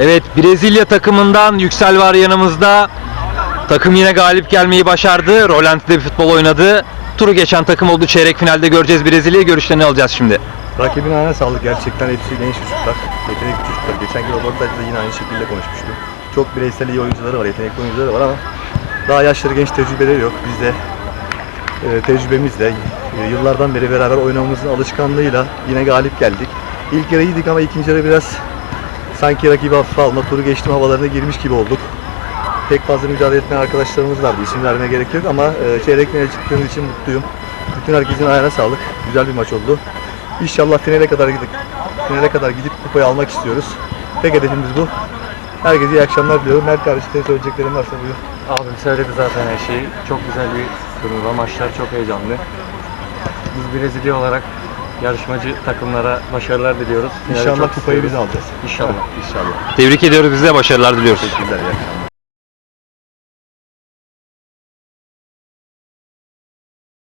Evet Brezilya takımından Yüksel var yanımızda. Takım yine galip gelmeyi başardı. Rolanti'de bir futbol oynadı. Turu geçen takım oldu. Çeyrek finalde göreceğiz Brezilya'yı. Görüşlerini alacağız şimdi. Rakibin ayağına sağlık. Gerçekten hepsi genç çocuklar. Yetenekli çocuklar. Geçen gün röportajda yine aynı şekilde konuşmuştum. Çok bireysel iyi oyuncuları var, yetenekli oyuncuları var ama daha yaşları genç tecrübeleri yok. Biz de e, tecrübemizle e, yıllardan beri beraber oynamamızın alışkanlığıyla yine galip geldik. İlk yarı iyiydik ama ikinci yarı biraz sanki rakibi hafife alma, turu geçtim havalarına girmiş gibi olduk. Pek fazla mücadele etmeyen arkadaşlarımız vardı. İsim vermeye gerek yok ama e, çeyrek finale çıktığımız için mutluyum. Bütün herkesin ayağına sağlık. Güzel bir maç oldu. İnşallah finale kadar gidip finale kadar gidip kupayı almak istiyoruz. Tek hedefimiz bu. Herkese iyi akşamlar diliyorum. Mert kardeşim senin söyleyeceklerin varsa buyur. Abim söyledi zaten her şeyi. Çok güzel bir turnuva. Maçlar çok heyecanlı. Biz Brezilya olarak yarışmacı takımlara başarılar diliyoruz. İnşallah çok kupayı istiyoruz. biz alacağız. İnşallah. İnşallah. Tebrik ediyoruz. Bize başarılar diliyoruz. Teşekkürler. iyi akşamlar.